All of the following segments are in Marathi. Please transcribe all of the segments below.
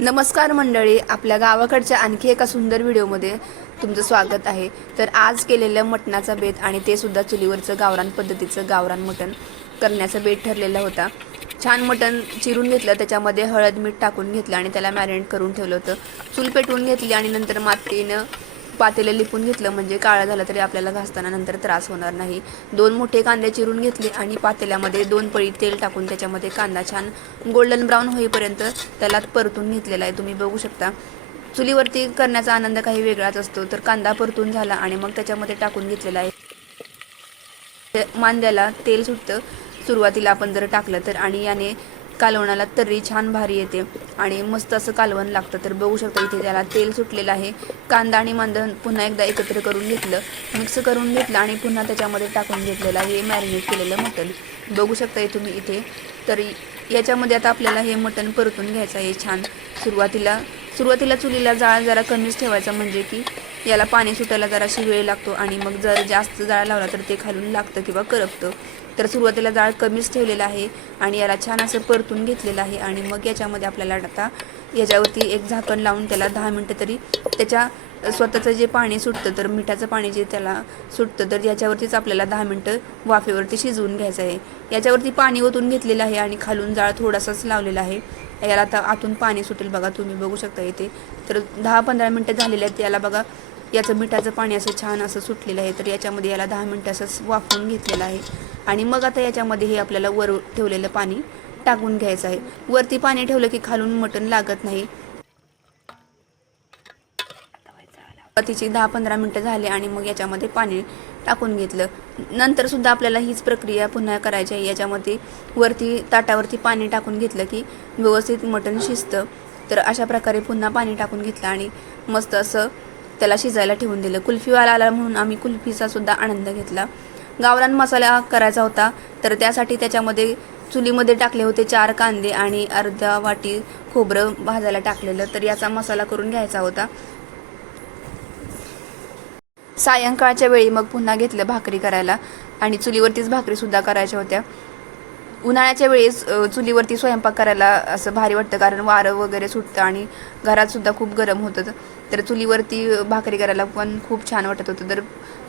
नमस्कार मंडळी, आपल्या गावाकडच्या आणखी एका सुंदर व्हिडिओमध्ये तुमचं स्वागत आहे। तर आज केलेलं मटणाचा बेत आणि ते सुद्धा चुलीवरचं गावरान पद्धतीचं गावरान मटण करण्याचा बेत ठरलेला होता। छान मटण चिरून घेतलं, त्याच्यामध्ये हळद मीठ टाकून घेतलं आणि त्याला मॅरिनेट करून ठेवलं होतं। चूल पेटवून घेतली आणि नंतर मातीनं पातेलं लिपून घेतलं, म्हणजे काळं झालं तरी आपल्याला घासताना नंतर त्रास होणार नाही। 2 मोठे कांदे चिरून घेतले आणि पातेल्यामध्ये 2 पळी तेल टाकून त्याच्यामध्ये कांदा छान गोल्डन ब्राऊन होईपर्यंत त्याला परतून घेतलेला आहे। तुम्ही बघू शकता, चुलीवरती करण्याचा आनंद काही वेगळाच असतो। तर कांदा परतून झाला आणि मग त्याच्यामध्ये टाकून घेतलेला आहे। मांद्याला तेल सुटतं सुरुवातीला आपण जर टाकलं तर, आणि याने कालवणाला तर्री छान भारी येते आणि मस्त असं कालवण लागतं। तर बघू शकता इथे त्याला तेल सुटलेलं आहे। कांदा आणि मांदण पुन्हा एकदा एकत्र करून घेतलं, मिक्स करून घेतलं आणि पुन्हा त्याच्यामध्ये टाकून घेतलेलं आहे मॅरिनेट केलेलं मटण। बघू शकता तुम्ही इथे। तर याच्यामध्ये आता आपल्याला हे मटण परतून घ्यायचं आहे छान। सुरुवातीला चुलीला जाळ जरा कमीच ठेवायचा, म्हणजे की याला पाणी सुटायला जराशी वेळ लागतो आणि मग जर जास्त जाळ लावला तर ते खालून लागतं किंवा करपतं। तर सुरुवातीला जाळ कमीच ठेवलेला आहे आणि याला छान असं परतून घेतलेलं आहे। आणि मग याच्यामध्ये आपल्याला आता याच्यावरती एक झाकण लावून त्याला 10 मिनटं तरी त्याच्या स्वतःचं जे पाणी सुटतं, तर मिठाचं पाणी जे त्याला सुटतं, तर याच्यावरतीच आपल्याला 10 मिनटं वाफेवरती शिजवून घ्यायचं आहे। याच्यावरती पाणी ओतून घेतलेलं आहे आणि खालून जाळ थोडासाच लावलेला आहे। याला आता आतून पाणी सुटेल बघा, तुम्ही बघू शकता इथे। तर 10-15 मिनटं झालेले आहेत। याला बघा, याचं मिठाचं पाणी असं छान असं सुटलेलं आहे। तर याच्यामध्ये याला 10 मिनटं असंच वाफवून घेतलेलं आहे आणि मग आता याच्यामध्ये हे आपल्याला वर ठेवलेलं पाणी टाकून घ्यायचं आहे। वरती पाणी ठेवलं की खालून मटण लागत नाही। तिची 10-15 मिनटं झाली आणि मग याच्यामध्ये पाणी टाकून घेतलं। नंतर सुद्धा आपल्याला हीच प्रक्रिया पुन्हा करायची आहे। याच्यामध्ये वरती ताटावरती पाणी टाकून घेतलं की व्यवस्थित मटण शिजतं। तर अशा प्रकारे पुन्हा पाणी टाकून घेतलं आणि मस्त असं त्याला शिजायला ठेवून दिलं। कुल्फीवाला आला म्हणून आम्ही कुल्फीचा सुद्धा आनंद घेतला। गावरान मसाला करायचा होता, तर त्यासाठी त्याच्यामध्ये चुलीमध्ये टाकले होते 4 कांदे आणि अर्धा वाटी खोबरं भाजायला टाकलेलं। तर याचा मसाला करून घ्यायचा होता। सायंकाळच्या वेळी मग पुन्हा घेतलं भाकरी करायला आणि चुलीवरतीच भाकरी सुद्धा करायच्या होत्या। उन्हाळ्याच्या वेळेस चुलीवरती स्वयंपाक करायला असं भारी वाटतं, कारण वारं वगैरे सुटतं आणि घरात सुद्धा खूप गरम होतं। तर चुलीवरती भाकरी करायला पण खूप छान वाटत होतं। तर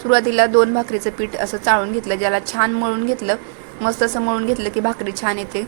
सुरुवातीला 2 भाकरीचं पीठ असं चाळून घेतलं, ज्याला छान मळून घेतलं। मस्त असं मळून घेतलं की भाकरी छान येते,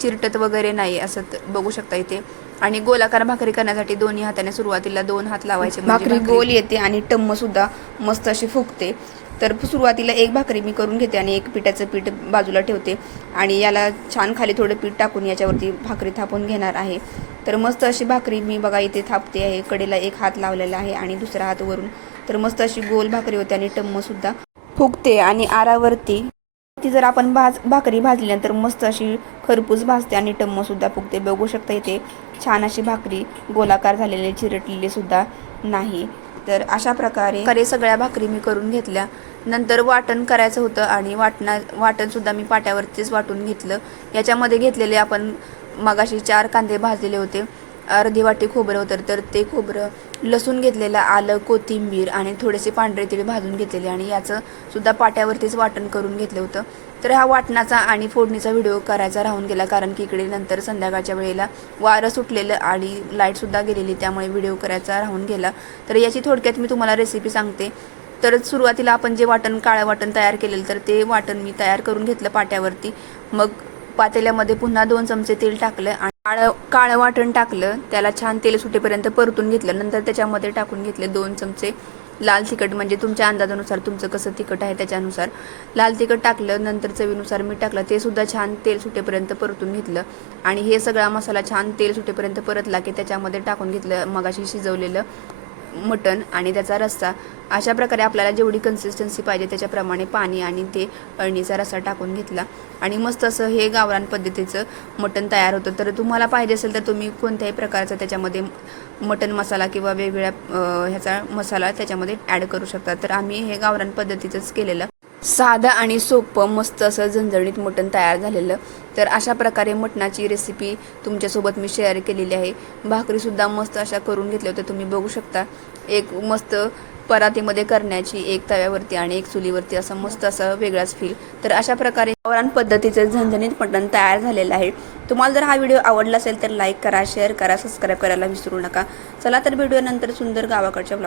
चिरटत वगैरे नाही असं बघू शकता इथे। आणि गोलाकार भाकरी करण्यासाठी दोन्ही हाताने सुरुवातीला 2 हात लावायचे, म्हणजे भाकरी गोल येते आणि टम्म सुद्धा मस्त अशी फुगते। तर सुरुवातीला एक भाकरी मी करून घेते आणि एक पिठाचं पीठ बाजूला ठेवते आणि याला छान खाली थोडं पीठ टाकून याच्यावरती भाकरी थापून घेणार आहे। तर मस्त अशी भाकरी मी बघा इथे थापते आहे। कडेला एक हात लावलेला आहे आणि दुसरा हात वरून। तर मस्त अशी गोल भाकरी होते आणि टम्म सुद्धा फुगते आणि आरावरती ती जर आपण भाकरी भाजल्यानंतर मस्त अशी खरपूस भाजते आणि टम्म सुद्धा फुगते। बघू शकता इथे छान अशी भाकरी गोलाकार झालेली, चिरटलेली सुद्धा नाही। तर अशा प्रकारे सगळ्या भाकरी मी करून घेतल्या। नंतर वाटण करायचं होतं आणि वाटण सुद्धा मी पाट्यावरतीच वाटून घेतलं। याच्यामध्ये घेतलेले आपण मगाशी 4 कांदे भाजलेले होते, अर्धी वाटी खोबरं होतं, तर ते खोबरं, लसूण घेतलेलं, आलं, कोथिंबीर आणि थोडेसे पांढरे तिळ भाजून घेतलेले आणि याचं सुद्धा पाट्यावरतीच वाटण करून घेतलं होतं। तर हा वाटणाचा आणि फोडणीचा व्हिडिओ करायचा राहून गेला, कारण की इकडे नंतर संध्याकाळच्या वेळेला वारं सुटलेलं आणि लाईटसुद्धा गेलेली, त्यामुळे व्हिडिओ करायचा राहून गेला। तर याची थोडक्यात मी तुम्हाला रेसिपी सांगते। तर सुरुवातीला आपण जे काळं वाटण तयार केलेलं, तर ते वाटण मी तयार करून घेतलं पाट्यावरती। मग पातेल्यामध्ये पुन्हा 2 चमचे तेल टाकलं आणि काळं वाटण टाकलं, त्याला छान तेल सुटेपर्यंत परतून घेतलं। नंतर त्याच्यामध्ये टाकून घेतले 2 चमचे लाल तिखट, म्हणजे तुमच्या अंदाजानुसार, तुमचं कसं तिखट आहे त्याच्यानुसार लाल तिखट टाकलं। नंतर चवीनुसार मीठ टाकलं, ते सुद्धा छान तेल सुटेपर्यंत परतून घेतलं आणि हे सगळा मसाला छान तेल सुटेपर्यंत परतला की त्याच्यामध्ये टाकून घेतलं मगाशी शिजवलेलं मटण आणि त्याचा रस्सा। अशा प्रकारे आपल्याला जेवढी कन्सिस्टन्सी पाहिजे त्याच्याप्रमाणे पाणी आणि ते अळणीचा रस्सा टाकून घेतला आणि मस्त असं हे गावरान पद्धतीचं मटण तयार होतं। तर तुम्हाला पाहिजे असेल तर तुम्ही कोणत्याही प्रकारचा त्याच्यामध्ये मटण मसाला किंवा वेगवेगळ्या ह्याचा मसाला त्याच्यामध्ये ॲड करू शकता। तर आम्ही हे गावरान पद्धतीचंच केलेलं, साधं आणि सोपं मस्त असं झणझणीत मटण तयार झालेलं। तर अशा प्रकारे मटणाची रेसिपी तुमच्यासोबत मी शेअर केलेली आहे। भाकरीसुद्धा मस्त अशा करून घेतल्या होत्या, तुम्ही बघू शकता। एक मस्त परातीमध्ये करण्याची, एक तव्यावरती आणि एक चुलीवरती, असं मस्त असं वेगळाच फील. तर अशा प्रकारे गावरान पद्धतीचं झणझणीत मटण तयार झालेलं आहे. तुम्हाला जर हा व्हिडिओ आवडला असेल तर लाईक करा, शेअर करा, सबस्क्राईब करायला विसरू नका. चला तर व्हिडिओ नंतर सुंदर गावाकडच्या